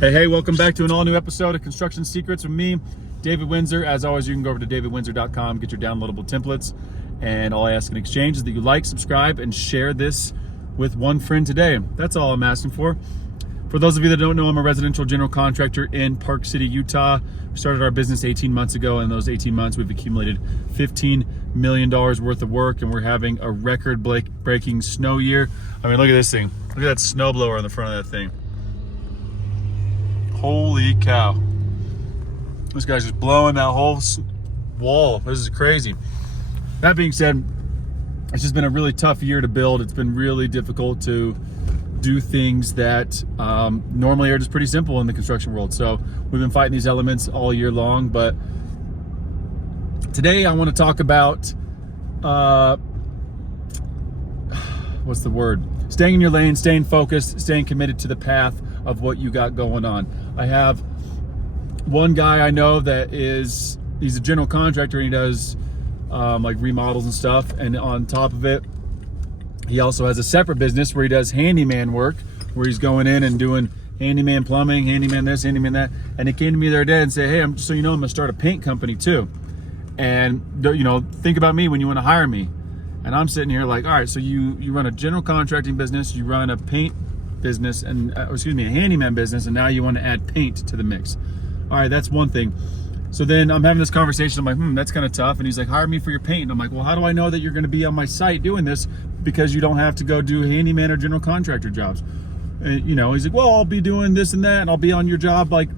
Hey, welcome back to an all-new episode of Construction Secrets with me, David Windsor. As always, you can go over to davidwindsor.com, get your downloadable templates, and all I ask in exchange is that you like, subscribe, and share this with one friend today. That's all I'm asking for. For those of you that don't know, I'm a residential general contractor in Park City, Utah. We started our business 18 months ago, and in those 18 months, we've accumulated $15 million worth of work, and we're having a record-breaking snow year. I mean, look at this thing. Look at that snowblower on the front of that thing. Holy cow. This guy's just blowing that whole wall. This is crazy. That being said, it's just been a really tough year to build. It's been really difficult to do things that normally are just pretty simple in the construction world. So we've been fighting these elements all year long, but today I want to talk about what's the word? Staying in your lane, staying focused, staying committed to the path of what you got going on. I have one guy I know that he's a general contractor, and he does like remodels and stuff. And on top of it, he also has a separate business where he does handyman work, where he's going in and doing handyman plumbing, handyman this, handyman that. And he came to me the other day and said, hey, just so you know, I'm gonna start a paint company too. And you know, think about me when you want to hire me. And I'm sitting here like, all right, so you run a general contracting business, you run a paint business, and a handyman business, and now you want to add paint to the mix. All right, that's one thing. So then I'm having this conversation. I'm like, that's kind of tough. And he's like, hire me for your paint. And I'm like, well, how do I know that you're going to be on my site doing this? Because you don't have to go do handyman or general contractor jobs. And, you know, he's like, well, I'll be doing this and that, and I'll be on your job. Like,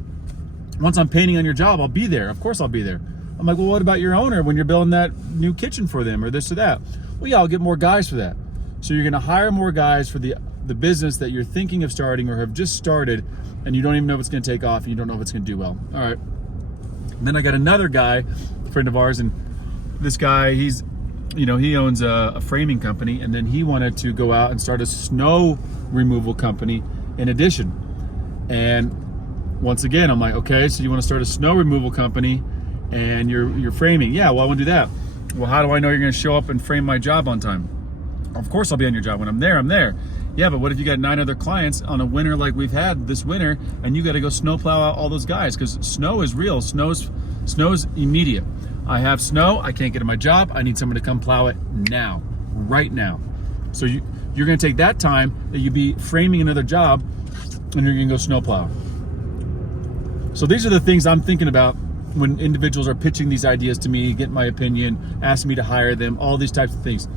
once I'm painting on your job, I'll be there. Of course I'll be there. I'm like, well, what about your owner when you're building that new kitchen for them or this or that? Well, yeah, I'll get more guys for that. So you're going to hire more guys for the business that you're thinking of starting or have just started, and you don't even know if it's going to take off, and you don't know if it's going to do well. All right. And then I got another guy, a friend of ours, and this guy, he owns a framing company, and then he wanted to go out and start a snow removal company in addition. And once again, I'm like, okay, so you want to start a snow removal company and you're framing. Yeah, well, I want to do that. Well, how do I know you're going to show up and frame my job on time? Of course I'll be on your job. When I'm there. Yeah, but what if you got 9 other clients on a winter like we've had this winter, and you got to go snow plow out all those guys? Because snow is real. Snow's immediate. I have snow. I can't get to my job. I need someone to come plow it now, right now. So you're going to take that time that you'd be framing another job, and you're going to go snow plow. So these are the things I'm thinking about when individuals are pitching these ideas to me, get my opinion, ask me to hire them, all these types of things.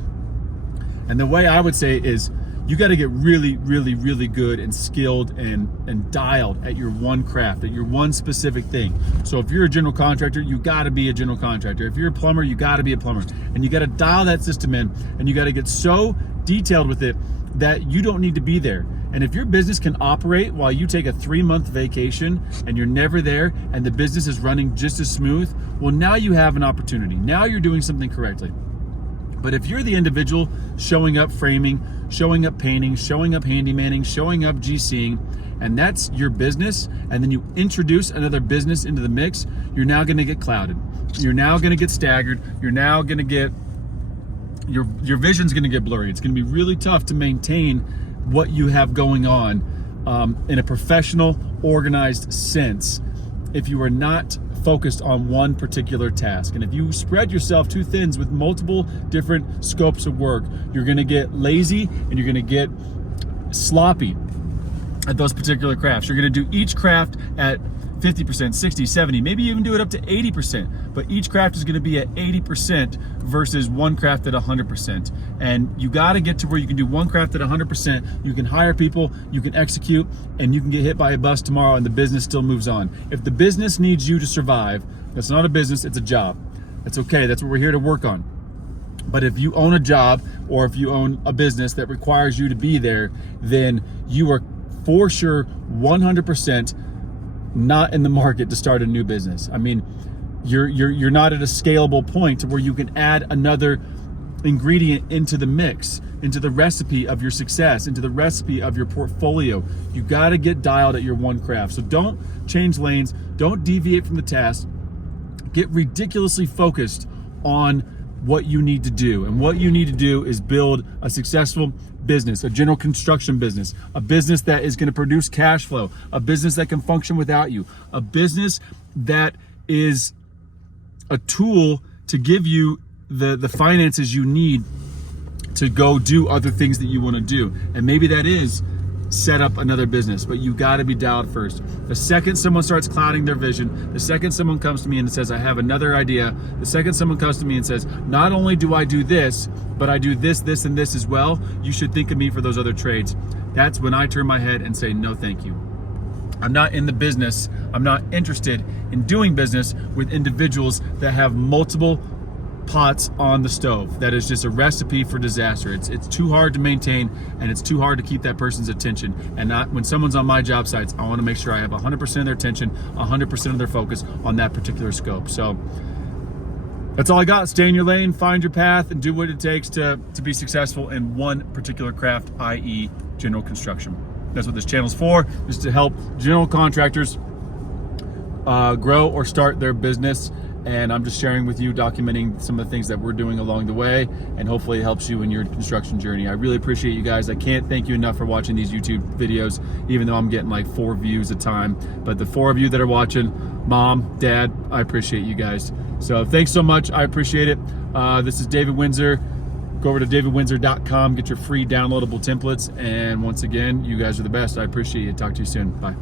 And the way I would say is, you got to get really, really, really good and skilled and dialed at your one craft, at your one specific thing. So if you're a general contractor, you got to be a general contractor. If you're a plumber, you got to be a plumber. And you got to dial that system in, and you got to get so detailed with it that you don't need to be there. And if your business can operate while you take a 3-month vacation and you're never there, and the business is running just as smooth, well, now you have an opportunity. Now you're doing something correctly. But if you're the individual showing up framing, showing up painting, showing up handymanning, showing up GCing, and that's your business, and then you introduce another business into the mix, you're now going to get clouded. You're now going to get staggered. You're now going to get, your vision's going to get blurry. It's going to be really tough to maintain what you have going on in a professional, organized sense if you are not focused on one particular task. And if you spread yourself too thin with multiple different scopes of work, you're going to get lazy and you're going to get sloppy at those particular crafts. You're going to do each craft at 50%, 60, 70, maybe even do it up to 80%, but each craft is going to be at 80% versus one craft at 100%. And you got to get to where you can do one craft at 100%, you can hire people, you can execute, and you can get hit by a bus tomorrow and the business still moves on. If the business needs you to survive, that's not a business, it's a job. That's okay, that's what we're here to work on. But if you own a job, or if you own a business that requires you to be there, then you are for sure 100% not in the market to start a new business. I mean, you're not at a scalable point to where you can add another ingredient into the mix, into the recipe of your success, into the recipe of your portfolio. You got to get dialed at your one craft. So don't change lanes, don't deviate from the task. Get ridiculously focused on what you need to do. And what you need to do is build a successful business, a general construction business, a business that is going to produce cash flow, a business that can function without you, a business that is a tool to give you the finances you need to go do other things that you want to do. And maybe that is set up another business, but you got to be dialed first. The second someone starts clouding their vision, the second someone comes to me and says, I have another idea, the second someone comes to me and says, not only do I do this, but I do this, this, and this as well, you should think of me for those other trades. That's when I turn my head and say, no, thank you. I'm not in the business. I'm not interested in doing business with individuals that have multiple pots on the stove. That is just a recipe for disaster. It's too hard to maintain, and it's too hard to keep that person's attention. And not when someone's on my job sites, I want to make sure I have 100% of their attention, 100% of their focus on that particular scope. So that's all I got. Stay in your lane, find your path, and do what it takes to be successful in one particular craft, i.e. general construction. That's what this channel's for, is to help general contractors grow or start their business. And I'm just sharing with you, documenting some of the things that we're doing along the way, and hopefully it helps you in your construction journey. I really appreciate you guys. I can't thank you enough for watching these YouTube videos, even though I'm getting like 4 views a time. But the 4 of you that are watching, Mom, Dad, I appreciate you guys. So thanks so much. I appreciate it. This is David Windsor. Go over to davidwindsor.com, get your free downloadable templates. And once again, you guys are the best. I appreciate it. Talk to you soon. Bye.